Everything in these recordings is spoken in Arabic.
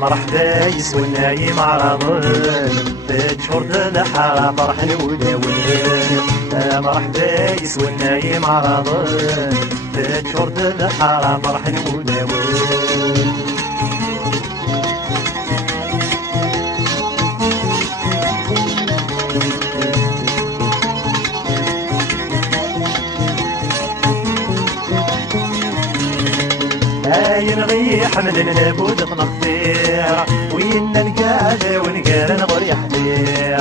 مرحبا يسوى النايم عرضن تشرد الحارة فرح وداول مرحبا يسوى النايم عرضن تشرد الحارة فرح وداول ينغي حمل النبود نخطير وين نلقى ونقال نغري حدير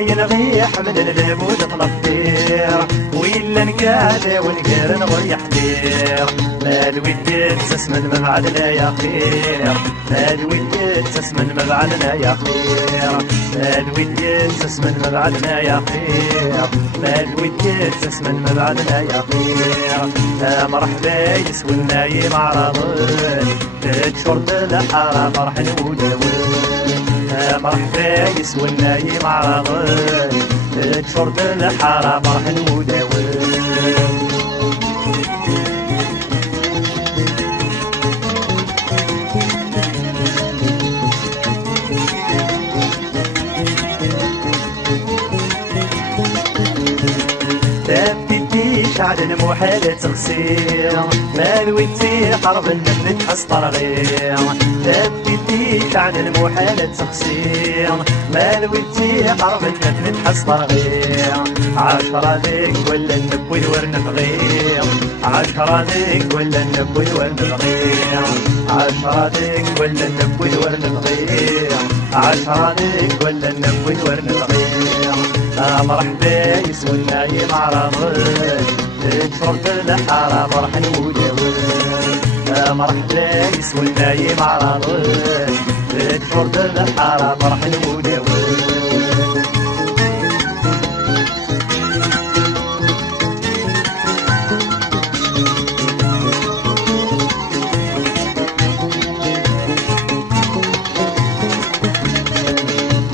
ينغي حمل النبود نخطير وين نلقى ونقال نغري حدير ما الود تسمن مبعدنا يا خير ما الود تسمن مبعدنا يا خير ما الود تسمن مبعدنا يا خير ما الود تسمن مبعدنا يا خير مرحبا يسوى النايم عرضن تشرد الحارة فرح وداول مرحبا يسوى النايم عرضن تشرد الحارة فرح وداول شعل محال تغسير ما الودي قرب النبل تحسطر غير تبدي شعل محال تغسير ما الودي قرب النبل تحسطر غير عشرة ذيك ولا النب والورن بغير عشرة ذيك ولا النب والورن بغير عشرة ذيك ولا النب والورن بغير عشرة ذيك ولا النب والورن بغير مرحبا يسوى النايم عرضن تشرد الحارة فرح وداول مرحبا يسوى النايم عرضن تشرد الحارة فرح وداول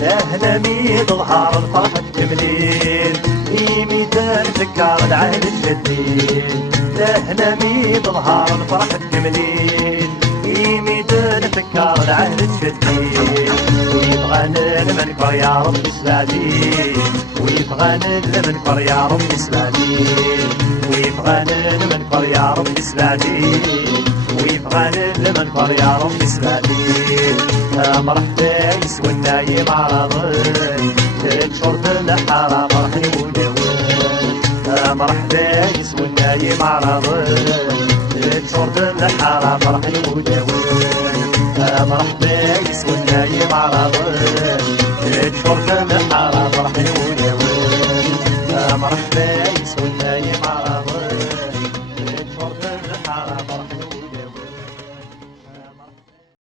أهلا ميت ظهر الفرح الجميل ميدان ذكر العهد الجديد لهنا ميت ظهر الفرح الجميل ميدان ذكر العهد الجديد ويبغى المنكر يا رب سلالين ويبغى المنكر يا رب سلالين ويبغى المنكر يا رب سلالين ويبغى المنكر يا رب سلالين مرحبا يسوى النايم عرضن تشرد الحارة فرح وداول مرحبا يسوى النايم عرضن تشرد الحارة فرح وداول مرحبا يسوى النايم عرضن تشرد الحارة فرح وداول